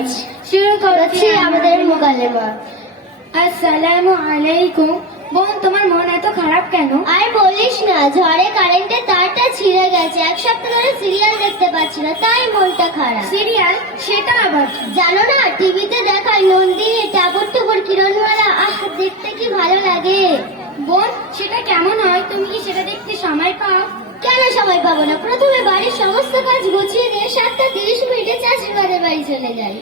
আজ শুরু করছি আমাদের মুকাল্লেমা। আসসালামু আলাইকুম। বোন, তোমার মন এত খারাপ কেন? আর বলিস না, ঝড়ে কারেন্টের তারটা ছিঁড়ে গেছে। এক সপ্তাহ ধরে সিরিয়াল দেখতে পাচ্ছি না, তাই মনটা খারাপ। সিরিয়াল? সেটা আবার কি? জানো না, টিভিতে দেখায় নন্দিনী, টাবর টুবর, কিরণওয়ালা। দেখতে কি ভালো লাগে। বোন, সেটা কেমন হয়? তুমি কি সেটা দেখতে সময় পাও? কেন সময় পাবো না? প্রথমে বাড়ির সমস্ত কাজ গুছিয়ে দিয়ে 7:30 চাষিবাদের বাড়ি চলে যাই।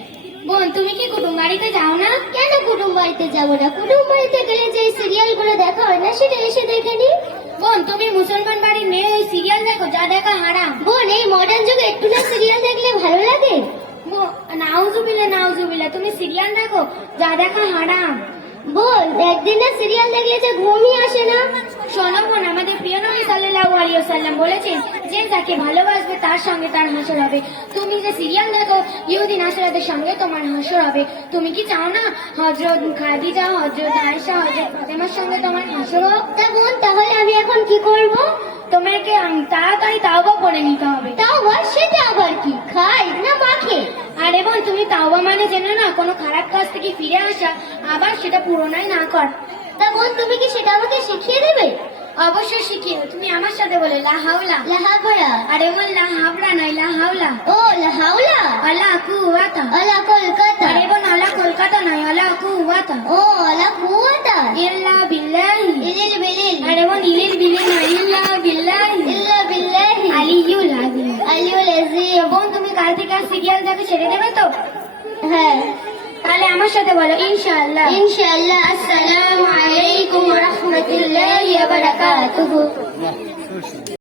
বোন, তুমি কি কুটুম বাড়িতে যাও না? কেন কুটুম বাড়িতে যাবো না? কুটুম বাড়িতে গেলে যে সিরিয়াল গুলো দেখা হয় না, সেটা এসে দেখে নি। বোন, তুমি মুসলমান বাড়ির মেয়ে ওই সিরিয়াল দেখো, যা দেখা হারাম। বোন, এই মডার্ন যুগে একটু না সিরিয়াল দেখলে ভালো লাগে? নাউজুবিল্লাহ, তুমি সিরিয়াল দেখো, যা দেখা হারাম। বোন, একদিন না সিরিয়াল দেখলে যে ঘুমই আসে না। শোনো বোন, আমাদের প্রিয় নবী সাল্লাল্লাহু আলাইহি ওয়াসাল্লাম বলেছেন যে যাকে ভালোবাসবে তার সঙ্গে তার হাসর হবে। তুমি যে সিরিয়াল দেখো, ইহুদি নাসরাদের সঙ্গে তোমার হাসর হবে। তুমি কি চাও না হযরত খাদিজা, হযরত আয়েশা, হযরত ফাতেমার সঙ্গে তোমার হাসর হোক? তা বোন, তাহলে আমি এখন কি করব? তোমাকে তাড়াতাড়ি তাওবা করে নিতে হবে। তাওবা? সেটা আবার কি? খাই না মাখে? আরে বোন, তুমি তাওবা মানে জেনো না? কোনো খারাপ কাজ থেকে ফিরে আসা, আবার সেটা পুরোনায় না কর। তা বোন, তুমি কি সেটা আমাকে শিখিয়ে দেবে? অবশ্যই শিখিয়ে। তুমি আমার সাথে বলে লা হাওলা। লা হাওলা? আরে বোন, লা হাওলা নয়, লা হাওলা। ও, লা হাওলা। আলা কুওয়াতা। আলা কলকাতা। আরে বোন, আলা কলকাতা নয়, আলা কুওয়াতা। ও, আলা কুওয়াতা। ইল্লা বিল্লাহি। ইলিল বিলিল। আরে বোন, ইলিল বিলিল নয়, ইল্লা বিল্লাহি। ইল্লা বিল্লাহি। আলিয়ুল আযীম। আলিউল আযীম। বোন, তুমি কাল থেকে আর সিরিয়াল দেখে ছেড়ে দেবে তো? হ্যাঁ। তাহলে আমার সাথে বলো ইনশাআল্লাহ। ইনশাআল্লাহ। আসসালামু আলাইকুম ওয়া রাহমাতুল্লাহি ওয়া বারাকাতুহু।